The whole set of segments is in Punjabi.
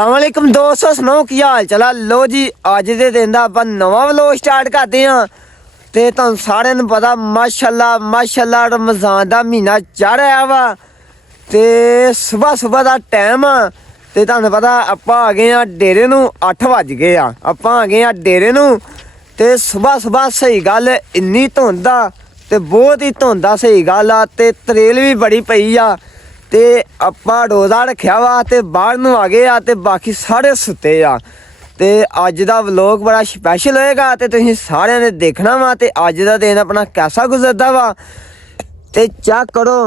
अस्सलामुअलैकुम दोस्तों, सुनाओ की हाल चला। लो जी अज दे दिन दा आपां नवां व्लॉग स्टार्ट करदे हां ते तुहानूं सारिआं नूं पता माशाअल्लाह रमज़ान दा महीना चढ़ आया वा ते सुबह दा टाइम आ ते तुहानूं पता आपां आ गए आ डेरे नूं। 8 वज गए आ, आपां आ गए आ डेरे नूं ते सुबह सही गल इन्नी धुंध आ ते बहुत ही धुंध आ, सही गल आ ते तरेल भी बड़ी पई आ ते आपां रोज़ा रखिया वा ते बाहर नूं आ गए आ ते बाकी सारे सुत्ते आ ते अज दा व्लॉग बड़ा स्पैशल होएगा ते तुसीं सारिआं ने देखना वा ते अज दा दिन अपना कैसा गुजरदा वा ते चेक करो।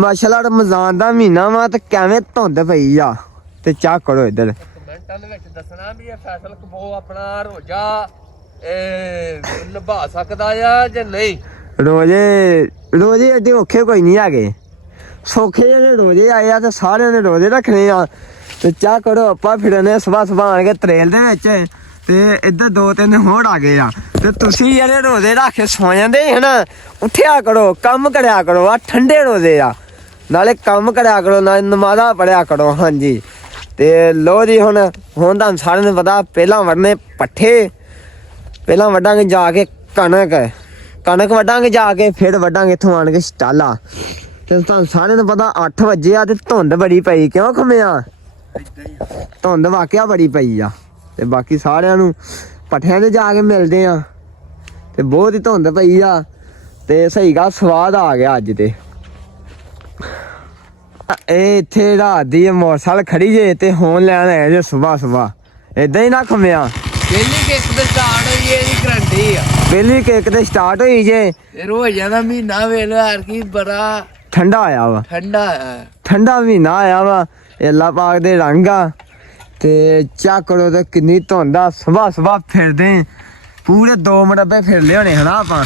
माशाअल्लाह रमज़ान दा महीना वा ते किवें धुंध पई आ ते चेक करो इधर कमेंटां दे विच दसना भी फैसल कबो अपना रोजा निभा सकदा या जे नहीं। रोजे एडे औखे कोई नहीं है, सौखे जेह्ड़े रोजे आए आ ते सारे ने रोजे रखने आ ते चेक करो। आपां फिरने सुबह आन के तरेल दे विच ते इधर 2-3 होर आ गए आ ते तुसीं जेह्ड़े रोजे रख के सौ जांदे हे ना, उठिया करो, कम्म करया करो। आ ठंडे रोजे आ, नाले कम्म करया करो, नाले नमाज़ां पढ़िया करो। हाँ जी ते लो जी हुण तुहानूं सारेआं नूं पता पहलां वड्डने पट्ठे, पहलां वड्डांगे जाके कनक वड्डांगे जाके, फिर वड्डांगे इत्थों आन के स्टाला ते तुहानूं सारेआं नूं पता 8 वजे आ ते धुंध बड़ी पई। क्यों खम्मेआ? धुंध वाकया बड़ी पई आ ते बाकी सारिआं नूं पट्ठिआं ते जाके मिलदे आ ते बहुत ही धुंध पई आ ते सही गल स्वाद आ गया अज ते। ਇਹ ਇੱਥੇ ਰਾਤ ਦੀ ਮੋਟਰਸਾਈਕਲ ਖੜੀ ਜੇ ਤੇ ਹੋਣ ਲੈਣ ਆਏ ਜੇ ਸੁਬਹ ਇਦਾਂ ਹੀ ਨਾ ਖੰਮਿਆ। ਪਹਿਲੀ ਕਿੱਕ ਤੇ ਸਟਾਰਟ ਹੋਈ ਇਹਦੀ ਗਰੰਟੀ ਆ, ਪਹਿਲੀ ਕਿੱਕ ਤੇ ਸਟਾਰਟ ਹੋਈ ਜੇ। ਇਹ ਰੋਜ਼ਾਂ ਦਾ ਮਹੀਨਾ ਵੇਲੇ ਹਰ ਕੀ ਬੜਾ ਠੰਡਾ ਆਇਆ ਵਾ, ਠੰਡਾ ਮਹੀਨਾ ਆਇਆ ਵਾ। ਅੱਲਾ ਪਾਕ ਦੇ ਰੰਗ ਆ ਤੇ ਚੈੱਕ ਕਰੋ ਤੇ ਕਿੰਨੀ ਧੁੰਦ ਆ। ਸੁਬਹ ਫਿਰਦੇ ਪੂਰੇ 2 ਮਰਬੇ ਫਿਰ ਲਿਆਉਣੇ ਹਨਾ ਆਪਾਂ,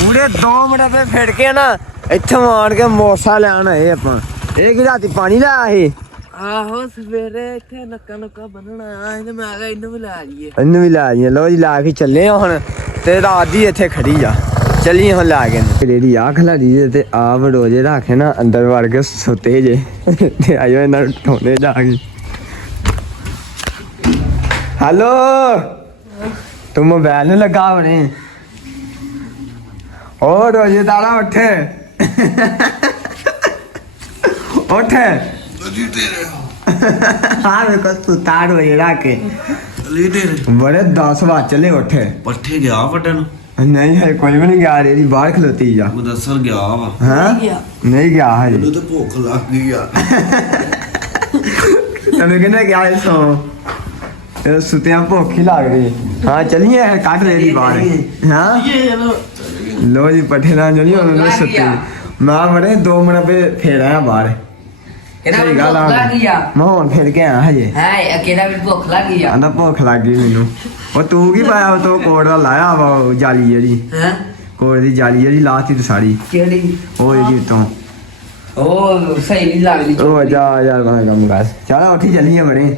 ਪੂਰੇ 2 ਮਰਬੇ ਫਿਰ ਕੇ ਨਾ ਇੱਥੋਂ ਆਣ ਕੇ ਮੋਟਰਸਾਈਕਲ ਲੈਣ ਆਏ ਆਪਾਂ। ਇਹ ਕਿ ਰਾਤੀ ਪਾਣੀ ਲਾਇਆ ਸੀ? ਆਹੋ ਸਵੇਰੇ ਇੱਥੇ ਨੱਕਾ ਬੰਨਣਾ ਤੇ ਮੈਂ ਕਿਹਾ ਇਹਨੂੰ ਵੀ ਲਾ ਲਈਏ। ਇਹਨੂੰ ਵੀ ਲਾ ਲਈਏ। ਲੋ ਜੀ ਲਾ ਕੇ ਚੱਲੇ ਆ ਹੁਣ ਤੇ ਰਾਤ ਦੀ ਇੱਥੇ ਖੜੀ ਆ, ਚੱਲੀਏ ਹੁਣ ਲਾ ਕੇ। ਜਿਹੜੀ ਆ ਖਲਾੜੀ ਜੇ ਤੇ ਆਪ ਰੋਜੇ ਰੱਖੇ ਨਾ ਅੰਦਰ ਵੜ ਕੇ ਸੁੱਤੇ ਜੇ ਤੇ ਆਇਓ ਇਹਨਾਂ ਨੂੰ ਠੋਨੇ ਜਾ ਕੇ। ਹੈਲੋ ਤੂੰ ਮੋਬਾਈਲ ਨੂੰ ਲੱਗਾ ਹੋਣੇ? ਓ ਰੋਜੇ ਦਾਰਾ ਉੱਠ ਉੱਠ। हाँ देखो सुतार हो रहा के बड़े 10 बार चले उठे पट्ठे गया वटन नहीं है कोई भी नहीं गया रे बाहर खलोती जा मुदस्सर गया वा। हां नहीं गया है ਮੈਨੂੰ ਤੇ ਭੁੱਖ ਲੱਗ ਗਈ ਆ। ਤੈਨੂੰ ਕਿਹਨੇ ਕਿਹਾ ਇਹ ਸੋ ਇਹ ਸੁਤਿਆਂ ਭੁੱਖ ਹੀ ਲੱਗ ਰਹੀ। ਹਾਂ ਚਲੀਏ ਕੱਢ ਲੈ ਦੀ ਬਾਹਰ। ਹਾਂ ਲੋ ਜੀ ਪੱਠੇ ਨਾਲ ਜਣੀ ਉਹਨੂੰ ਸੁੱਤੇ ਮੈਂ ਬੜੇ 2 ਮਿੰਟ ਪੇ ਫੇਰ ਆਇਆ ਬਾਹਰ। ਸਹੀ ਗੱਲ ਆ ਮੈਂ ਹੁਣ ਫਿਰ ਕੇ ਆਇਆ ਹਜੇ। ਹੈ ਅਕੇਲਾ ਵੀ ਭੁੱਖ ਲੱਗੀ ਆ। ਆਂਦਾ ਭੁੱਖ ਲੱਗ ਗਈ ਮੈਨੂੰ। ਉਹ ਤੂੰ ਕੀ ਪਾਇਆ ਤੋ ਕੋਟ ਦਾ ਲਾਇਆ ਵਾ ਜਾਲੀ ਜਿਹੜੀ? ਹੈ ਕੋਟ ਦੀ ਜਾਲੀ ਜਿਹੜੀ ਲਾਤੀ ਤੇ ਸਾੜੀ ਕਿਹੜੀ? ਉਹ ਜਿਹੜੀ ਤੋਂ ਉਹ ਸਹੀ ਨਹੀਂ ਲੱਗਦੀ। ਉਹ ਜਾ ਮੈਂ ਕੰਮ ਕਰ ਚੱਲ ਉੱਠੀ ਚੱਲੀਏ ਬੜੇ।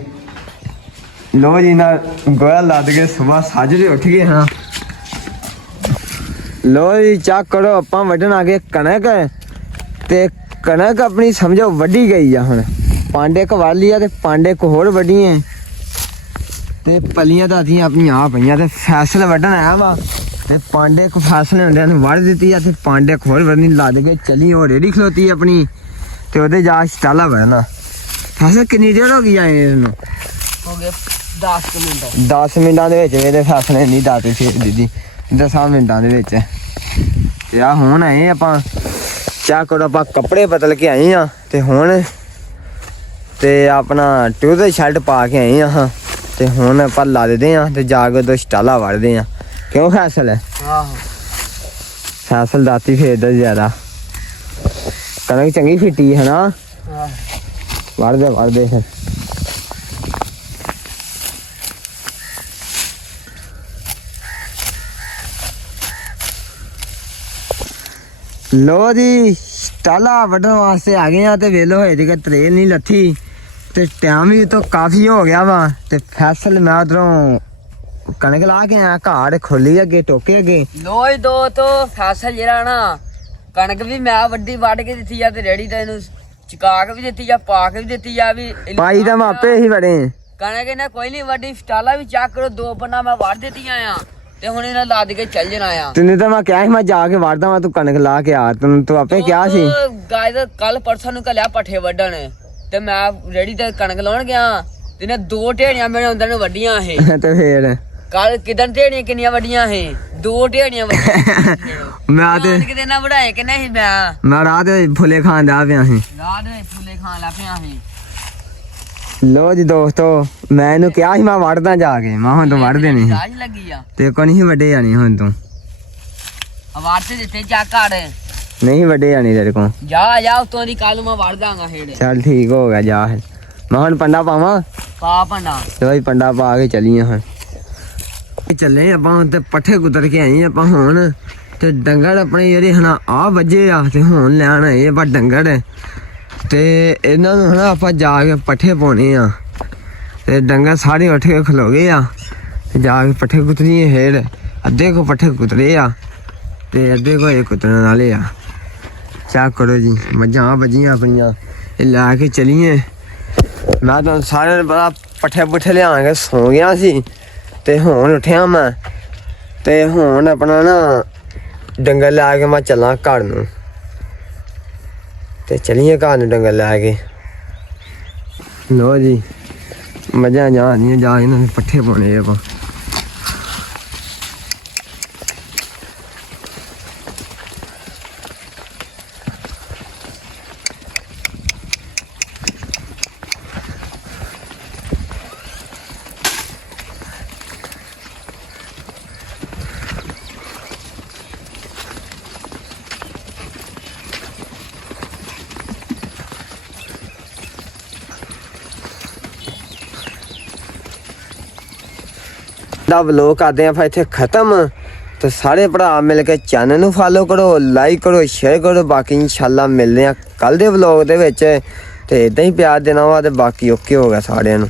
ਲੋ ਜੀ ਨਾ ਗੋਇਆ ਲੱਦ ਕੇ ਸਵੇਰ ਸਾਜਰੇ ਉੱਠ ਗਏ ਹਾਂ। ਲੋ ਜੀ ਚੱਕ ਕਰੋ ਆਪਾਂ ਵੱਢਣ ਆ ਗਏ ਕਣਕ ਤੇ ਕਣਕ ਆਪਣੀ ਸਮਝੋ ਵੱਢੀ ਗਈ ਆ। ਹੁਣ ਪਾਂਡੇ ਕ ਵੱਢ ਲਈ ਆ ਤੇ ਪਾਂਡੇ ਕ ਹੋਰ ਵੱਢੀਆਂ ਤੇ ਪਲੀਆਂ ਤਾਂ ਅਸੀਂ ਆਪਣੀਆਂ ਆ ਪਈਆਂ ਤੇ ਫੈਸਲ ਵੱਢਣ ਆਇਆ ਵਾ ਤੇ ਪਾਂਡੇ ਕ ਫੈਸਲ ਹੁੰਦਿਆਂ ਨੂੰ ਵੱਢ ਦਿੱਤੀ ਆ ਤੇ ਪਾਂਡੇ ਕ ਹੋਰ ਵੱਢਣੀ ਲੱਦ ਕੇ ਚਲੀ। ਉਹ ਰੇੜੀ ਖਲੋਤੀ ਆਪਣੀ ਤੇ ਉਹਦੇ ਜਾ ਸਟਾਲਾ ਵੜਨਾ। ਫੈਸਲ ਕਿੰਨੀ ਦੇਰ ਹੋ ਗਈ ਆਏ ਇਹਨੂੰ? ਹੋ ਗਏ 10 ਮਿੰਟ। 10 ਮਿੰਟਾਂ ਦੇ ਵਿੱਚ ਮੇਰੇ ਫੈਸਲੇ ਨਹੀਂ ਦਾਤੇ ਸੀ ਦੀਦੀ, 10 ਮਿੰਟਾਂ ਦੇ ਵਿੱਚ। ਤੇ ਆ ਹੁਣ ਆਏ ਆਪਾਂ ਚਾ ਕਰੋ। ਆਪਾਂ ਕੱਪੜੇ ਬਦਲ ਕੇ ਆਏ ਆ ਤੇ ਹੁਣ ਤੇ ਆਪਣਾ ਟਿਊਜ਼ਰ ਸ਼ਰਟ ਪਾ ਕੇ ਆਏ ਆ ਤੇ ਹੁਣ ਆਪਾਂ ਲਾ ਦਿੰਦੇ ਆ ਤੇ ਜਾ ਕੇ 2 ਸਟਾਲਾ ਵੜਦੇ ਆ। ਕਿਉਂ ਫੈਸਲ ਹੈ? ਆਹੋ ਫੈਸਲ ਦਾਤੀ ਫੇਰਦਾ ਜ਼ਿਆਦਾ। ਕਣਕ ਚੰਗੀ ਫਿੱਟੀ ਹੈ ਨਾ? ਵੜਦੇ ਫਿਰ। ਲੋ ਜੀ ਸਟਾਲਾ ਵੱਢਣ ਵਾਸਤੇ ਆ ਗਏ ਆ ਤੇ ਵੇਲੋ ਹੋਏ ਤੇ ਟ੍ਰੇਨ ਨਹੀਂ ਲੱਥੀ ਤੇ ਟਾਈਮ ਵੀ ਤਾਂ ਕਾਫੀ ਹੋ ਗਿਆ ਵਾ ਤੇ ਫੈਸਲ ਮੈਂ ਉਧਰੋਂ ਕਣਕ ਲਾ ਕੇ ਆਇਆ। ਘਾੜ ਖੋਲੀ ਅੱਗੇ ਟੋਕੇ ਅੱਗੇ। ਲੋਈ ਦੋ ਤੋਂ ਫਸਲ ਜਿਹੜਾ ਨਾ ਕਣਕ ਵੀ ਮੈਂ ਵੱਡੀ ਵੱਢ ਕੇ ਦਿੱਤੀ ਆ ਤੇ ਰੇੜੀ ਤਾਂ ਇਹਨੂੰ ਚਕਾ ਕੇ ਵੀ ਦਿੱਤੀ ਆ, ਪਾ ਕੇ ਵੀ ਦਿੱਤੀ ਆ ਵੀ ਪਾਈ ਤਾਂ ਮਾਪੇ ਹੀ ਬੜੇ ਕਹਣਗੇ ਨਾ ਕੋਈ ਨਹੀਂ ਵੱਡੀ ਸਟਾਲਾ ਵੀ ਚੱਕ ਕਰੋ, 2 ਪੰਨਾ ਮੈਂ ਵੜ ਦਿੱਤੀਆਂ ਆ ਤੇ ਹੁਣ ਇਹਨਾਂ ਲੱਦ ਕੇ ਚੱਲ ਜਾਣਾ ਆ। ਤੈਨੂੰ ਤਾਂ ਮੈਂ ਕਿਹਾ ਸੀ ਮੈਂ ਜਾ ਕੇ ਵੜਦਾ ਮੈਂ, ਤੂੰ ਕਣਕ ਲਾ ਕੇ ਆ, ਤੂੰ ਆਪੇ ਕਿਹਾ ਸੀ। ਗਾਇ ਦਾ ਕੱਲ ਪਰਸੋਂ ਨੂੰ ਘਲਿਆ ਪੱਠੇ ਵੱਢਣ ਤੇ ਮੈਂ ਰੇੜੀ ਤੇ ਕਣਕ ਲਾਉਣ ਗਿਆ ਤੇ ਨੇ 2 ਢੇੜੀਆਂ ਮੇਰੇ ਅੰਦਰ ਨੂੰ ਵੱਡੀਆਂ ਇਹ ਤੇ ਫੇਰ ਕੱਲ ਕਿਦਨ ਢੇੜੀਆਂ ਕਿੰਨੀਆਂ ਵੱਡੀਆਂ ਇਹ 2 ਢੇੜੀਆਂ ਵੱਡੀਆਂ ਮੈਂ ਤੇ ਕਿਤੇ ਨਾ ਵੜਾਏ ਕਿ ਨਹੀਂ ਮੈਂ ਰਾਤ ਦੇ ਫੁੱਲੇ ਖਾਣ ਦਾ ਪਿਆ ਸੀ। ਰਾਤ ਦੇ ਫੁੱਲੇ ਖਾਣ ਲੱਗ ਪਿਆ ਸੀ। ਲੋ ਜੀ ਦੋਸਤੋ, ਮੈਂ ਇਹਨੂੰ ਕਿਹਾ ਸੀ ਮੈਂ ਵੜਦਾ ਜਾ ਕੇ, ਮੈਂ ਹੁਣ ਤੂੰ ਵੜ ਦੇਣੀ ਸੀ ਰਾਜ ਲੱਗੀ ਆ ਤੇ ਕੋ ਨਹੀਂ ਵੱਡੇ ਜਾਣੀ ਹੁਣ ਤੂੰ ਆਵਾਜ਼ ਤੇ ਦਿੱਤੇ ਚੱਕ ਕਰ ਨਹੀਂ ਵੱਡੇ ਜਾਣੀ ਤੇਰੇ ਕੋ। ਜਾ ਜਾ ਉਤੋਂ ਦੀ ਕੱਲ ਮੈਂ ਵੜ ਦਾਂਗਾ ਹੇੜੇ। ਚੱਲ ਠੀਕ ਹੋ ਗਿਆ, ਜਾ ਫਿਰ ਮੈਂ ਹੁਣ ਪੰਡਾ ਪਾਵਾਂ। ਪਾ ਪੰਡਾ ਤੇ ਪੰਡਾ ਪਾ ਕੇ ਚੱਲੀਏ ਹੁਣ। ਚੱਲੇ ਆਪਾਂ ਹੁਣ ਤੇ ਪੱਠੇ ਕੁਤਰ ਕੇ ਆਏ ਆਪਾਂ ਹੁਣ, ਤੇ ਡੰਗਰ ਆਪਣੇ ਜਿਹੜੇ ਹਨਾ ਆ ਵੱਜੇ ਆ ਤੇ ਹੁਣ ਲੈਣ ਆਏ ਆਪਾਂ ਡੰਗਰ, ਤੇ ਇਹਨਾਂ ਨੂੰ ਹਨਾ ਆਪਾਂ ਜਾ ਕੇ ਪੱਠੇ ਪਾਉਣੇ ਆ। ਤੇ ਡੰਗਰ ਸਾਰੇ ਉੱਠ ਕੇ ਖਲੋ ਗਏ ਆ ਤੇ ਜਾ ਕੇ ਪੱਠੇ ਕੁਤਰੀਏ ਹੇੜ। ਅੱਧੇ ਕੋ ਪੱਠੇ ਕੁਤਰੇ ਆ ਤੇ ਅੱਧੇ ਕੋ ਇਹ ਕੁਤਰਨ ਵਾਲੇ ਆ। ਚਾ ਕਰੋ ਜੀ, ਮੱਝਾਂ ਵੱਜੀਆਂ ਆਪਣੀਆਂ, ਇਹ ਲੈ ਕੇ ਚਲੀਏ। ਮੈਂ ਤਾਂ ਸਾਰਿਆਂ ਨੂੰ ਪਤਾ ਪੱਠੇ ਪੁੱਠੇ ਲਿਆ ਕੇ ਸੌ ਗਿਆ ਸੀ ਤੇ ਹੁਣ ਉੱਠਿਆ ਮੈਂ, ਤੇ ਹੁਣ ਆਪਣਾ ਨਾ ਡੰਗਰ ਲੈ ਕੇ ਮੈਂ ਚੱਲਾਂ ਘਰ ਨੂੰ, ਤੇ ਚਲੀਏ ਘਰ ਨੂੰ ਡੰਗਰ ਲੈ ਕੇ। ਲੋ ਜੀ ਮੱਝਾਂ ਜਾਂਦੀਆਂ, ਜਾ ਇਹਨਾਂ ਦੇ ਪੱਠੇ ਪਾਉਣੇ ਆਪਾਂ। ਦਾ ਵਲੋਗ ਕਰਦੇ ਆ ਫਿਰ ਇੱਥੇ ਖਤਮ। ਤੇ ਸਾਰੇ ਭਰਾ ਮਿਲ ਕੇ ਚੈਨਲ ਨੂੰ ਫੋਲੋ ਕਰੋ, ਲਾਈਕ ਕਰੋ, ਸ਼ੇਅਰ ਕਰੋ। ਬਾਕੀ ਇਨਸ਼ਾਅੱਲਾ ਮਿਲਦੇ ਆ ਕੱਲ ਦੇ ਵਲੋਗ ਦੇ ਵਿੱਚ, ਤੇ ਇਦਾਂ ਹੀ ਪਿਆਰ ਦੇਣਾ ਵਾ, ਤੇ ਬਾਕੀ ਓਕੇ ਹੋ ਗਿਆ ਸਾਰਿਆਂ ਨੂੰ।